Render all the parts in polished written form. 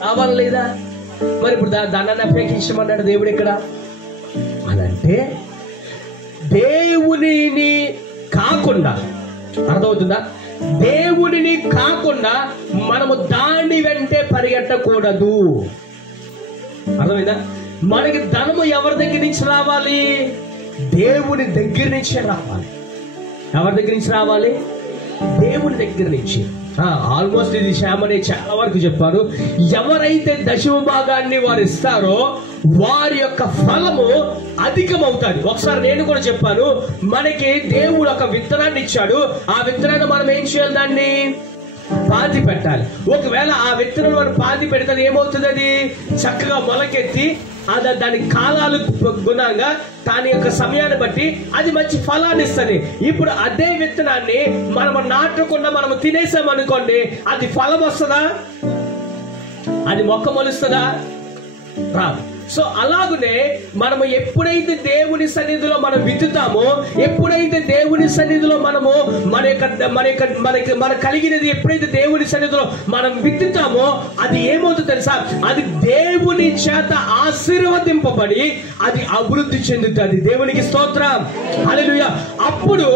కావాలి లేదా? మరి ఇప్పుడు దాన్ని అపేక్షించమన్నాడు దేవుడు ఇక్కడ అనంటే, దేవునిని కాకుండా, అర్థమవుతుందా? దేవునిని కాకుండా మనము దాని వెంటే పరిగెట్టకూడదు. అర్థమైందా? మనకి ధనము ఎవరి దగ్గర నుంచి రావాలి? దేవుని దగ్గర నుంచి రావాలి. ఎవరి దగ్గర నుంచి రావాలి? దేవుని దగ్గర నుంచి. ఆల్మోస్ట్ ఇది శ్యామనే చాలా వరకు చెప్పారు. ఎవరైతే దశమ భాగాన్ని వారు ఇస్తారో వారి యొక్క ఫలము అధికమవుతుంది. ఒకసారి నేను కూడా చెప్పాను, మనకి దేవుడు ఒక విత్తనాన్ని ఇచ్చాడు. ఆ విత్తనాన్ని మనం ఏం చేయాలి? దాన్ని పాతి పెట్టాలి. ఒకవేళ ఆ విత్తనం మనం పాతి పెడితే ఏమవుతుంది? అది చక్కగా మొలకెత్తి దాని కాలాలు గుణంగా దాని యొక్క సమయాన్ని బట్టి అది మంచి ఫలాన్ని ఇస్తుంది. ఇప్పుడు అదే విత్తనాన్ని మనము నాటకుండా మనము తినేసామనుకోండి, అది ఫలం వస్తుందా? అది మొక్క మొలుస్తుందా? రాదు. సో అలాగనే మనము ఎప్పుడైతే దేవుని సన్నిధిలో మనం విత్తుతామో, ఎప్పుడైతే దేవుని సన్నిధిలో మనము మన కలిగినది ఎప్పుడైతే దేవుని సన్నిధిలో మనం విత్తుతామో అది ఏమవుతుందో తెలుసా? అది దేవుని చేత ఆశీర్వదింపబడి అది అభివృద్ధి చెందుతుంది. దేవునికి స్తోత్రం, హల్లెలూయా. అప్పుడు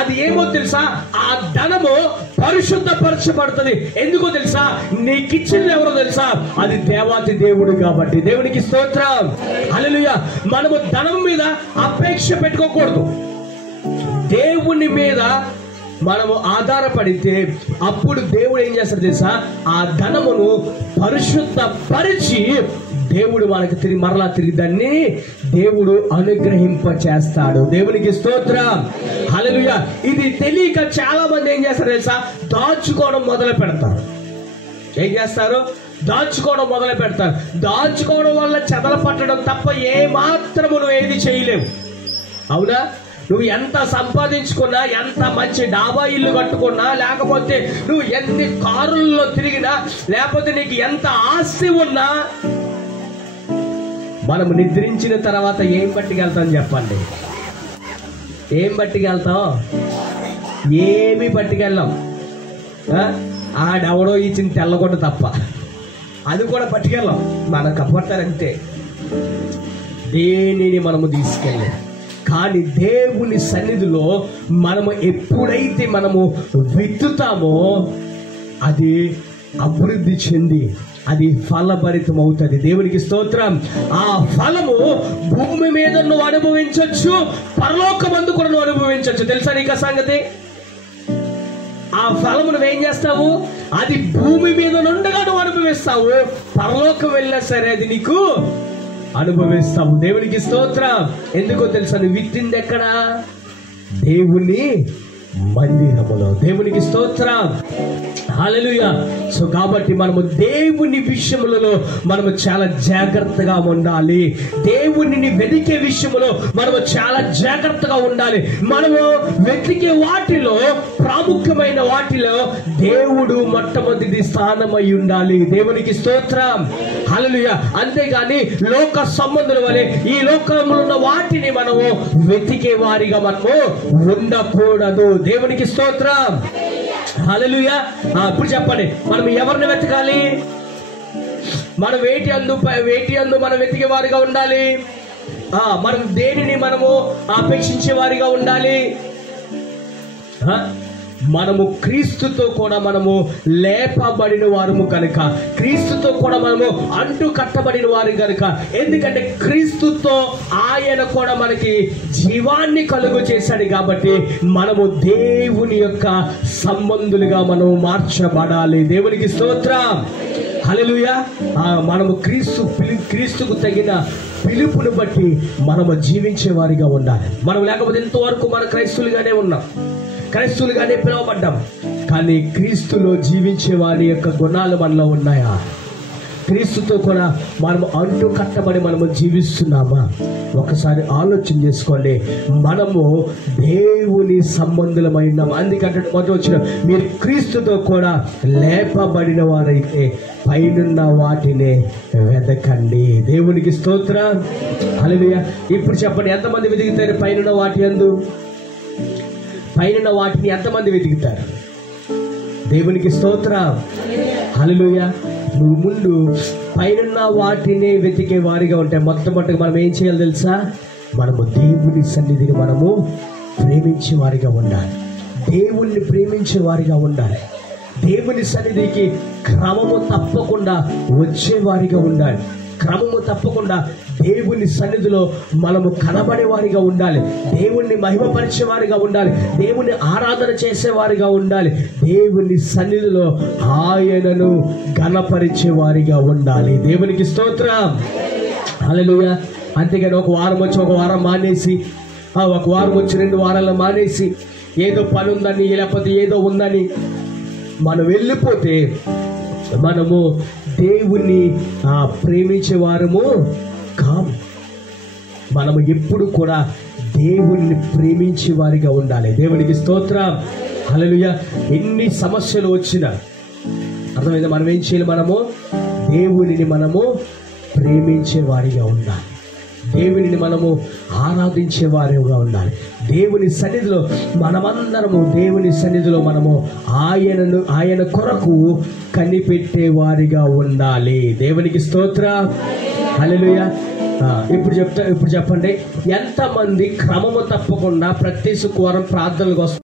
అది ఏమవుతుందో తెలుసా? ఆ ధనము పరిశుద్ధపరచబడుతుంది. ఎందుకో తెలుసా? నీకిచ్చింది ఎవరో తెలుసా? అది దేవాతి దేవుడు కాబట్టి. దేవునికి స్తోత్రం, హల్లెలూయా. మనము ధనం మీద అపేక్ష పెట్టుకోకూడదు. దేవుని మీద మనము ఆధారపడితే అప్పుడు దేవుడు ఏం చేస్తాడు తెలుసా? ఆ ధనమును పరిశుద్ధపరిచి దేవుడు మనకి మరలా తిరిగి దాన్ని దేవుడు అనుగ్రహింప చేస్తాడు. దేవునికి స్తోత్రం, హల్లెలూయా. ఇది తెలియక చాలా మంది ఏం చేస్తారు తెలుసా? దాచుకోవడం మొదలు పెడతారు. ఏం చేస్తారు? దాచుకోవడం మొదలు పెడతారు. దాచుకోవడం వల్ల చెదల పట్టడం తప్ప ఏ మాత్రము నువ్వు ఏది చేయలేవు. అవునా? నువ్వు ఎంత సంపాదించుకున్నా, ఎంత మంచి డాబా ఇల్లు కట్టుకున్నా, లేకపోతే నువ్వు ఎన్ని కారుల్లో తిరిగినా, లేకపోతే నీకు ఎంత ఆస్తి ఉన్నా, మనం నిద్రించిన తర్వాత ఏం పట్టుకెళ్తాం చెప్పండి? ఏం పట్టుకెళ్తాం? ఏమి పట్టుకెళ్ళాం. ఆడెవడో ఇచ్చిన తెల్లగొడ్డ తప్ప అది కూడా పట్టుకెళ్ళాం. మనం కప్పడతారంటే దేనిని మనము తీసుకెళ్ళాం. కానీ దేవుని సన్నిధిలో మనము ఎప్పుడైతే మనము విత్తుతామో అది అభివృద్ధి చెంది అది ఫలభరితం అవుతుంది. దేవునికి స్తోత్రం. ఆ ఫలము భూమి మీద నువ్వు అనుభవించవచ్చు, పరలోకమందు కూడా నువ్వు అనుభవించవచ్చు. తెలుసా నీకు ఆ సంగతి? ఆ ఫలము నువ్వేం చేస్తావు? అది భూమి మీద నుండగా నువ్వు అనుభవిస్తావు, పరలోకం వెళ్ళినా సరే అది నీకు అనుభవిస్తావు. దేవునికి స్తోత్రం. ఎందుకో తెలుసా? నువ్వు విత్తింది ఎక్కడ? దేవుని మందిరములో. దేవునికి స్తోత్రం, హల్లెలూయా. సో కాబట్టి మనము దేవుని విషయములలో మనము చాలా జాగ్రత్తగా ఉండాలి. దేవునిని వెతికే విషయంలో మనము చాలా జాగ్రత్తగా ఉండాలి. మనము వెతికే వాటిలో ప్రాముఖ్యమైన వాటిలో దేవుడు మొట్టమొదటి స్థానమై ఉండాలి. దేవునికి స్తోత్రం, హల్లెలూయా. అంతేగాని లోక సంబంధుల వలె ఈ లోకంలో ఉన్న వాటిని మనము వెతికే వారిగా మనము ఉండకూడదు. దేవునికి స్తోత్రం, హల్లెలూయా. ఇప్పుడు చెప్పండి, మనం ఎవరిని వెతకాలి? మనం వేటి అందు మనం వెతికే వారిగా ఉండాలి. మనం దేనిని మనము అపేక్షించే వారిగా ఉండాలి. మనము క్రీస్తుతో కూడా మనము లేపబడిన వారము కనుక, క్రీస్తుతో కూడా మనము అంటు కట్టబడిన వారు కనుక, ఎందుకంటే క్రీస్తుతో ఆయన కూడా మనకి జీవాన్ని కలుగు చేశాడు కాబట్టి మనము దేవుని యొక్క సంబంధులుగా మనము మార్చబడాలి. దేవునికి స్తోత్రం, హల్లెలూయా. మనము క్రీస్తుకు తగిన పిలుపును బట్టి మనము జీవించే వారిగా ఉండాలి. మనం లేకపోతే ఇంతవరకు మన క్రైస్తులుగానే ఉన్నాం, క్రైస్తులుగానే పిలువబడ్డాం. కానీ క్రీస్తులో జీవించే వారి యొక్క గుణాలు మనలో ఉన్నాయా? క్రీస్తుతో కూడా మనము అంటు కట్టబడి మనము జీవిస్తున్నామా? ఒకసారి ఆలోచన చేసుకోండి. మనము దేవుని సంబంధులమైన, అందుకంటే మొదటి వచ్చిన మీరు క్రీస్తుతో కూడా లేపబడిన వారైతే పైనున్న వాటినే వెతకండి. దేవునికి స్తోత్రం, హల్లెలూయా. ఇప్పుడు చెప్పండి, ఎంతమంది వెతుకుతారు పైనున్న వాటి యందు? పైన వాటిని ఎంతమంది వెతుకుతారు? దేవునికి స్తోత్రం. హల్లెలూయా. నువ్వు ముందు పైన వాటిని వెతికే వారిగా ఉంటే మొట్టమొదటిగా మనం ఏం చేయాలి తెలుసా? మనము దేవుని సన్నిధిని మనము ప్రేమించే వారిగా ఉండాలి. దేవుణ్ణి ప్రేమించే వారిగా ఉండాలి. దేవుని సన్నిధికి క్రమము తప్పకుండా వచ్చేవారిగా ఉండాలి. క్రమము తప్పకుండా దేవుని సన్నిధిలో మనము కనబడే వారిగా ఉండాలి. దేవుణ్ణి మహిమపరిచేవారిగా ఉండాలి. దేవుణ్ణి ఆరాధన చేసేవారిగా ఉండాలి. దేవుని సన్నిధిలో ఆయనను ఘనపరిచే వారిగా ఉండాలి. దేవునికి స్తోత్రం. హల్లెలూయా. అంతేగాని ఒక వారం వచ్చి ఒక వారం మానేసి, ఒక వారం వచ్చి 2 వారాలు మానేసి, ఏదో పని ఉందని లేకపోతే ఏదో ఉందని మనం వెళ్ళిపోతే మనము దేవుణ్ణి ప్రేమించే వారము కాము. మనము ఎప్పుడు కూడా దేవుణ్ణి ప్రేమించే వారిగా ఉండాలి. దేవునికి స్తోత్రం. హల్లెలూయా. ఎన్ని సమస్యలు వచ్చినా అర్థమైందా? మనం ఏం చేయాలి? మనము దేవునిని మనము ప్రేమించే వారిగా ఉండాలి. దేవునిని మనము ఆరాధించే వారిగా ఉండాలి. దేవుని సన్నిధిలో మనమందరము దేవుని సన్నిధిలో మనము ఆయన కొరకు కనిపెట్టే వారిగా ఉండాలి. దేవునికి స్తోత్రం. హల్లెలూయా. ఇప్పుడు చెప్పండి, ఎంతమంది క్రమము తప్పకుండా ప్రతి శుక్రవారం ప్రార్థనలకు వస్తారు?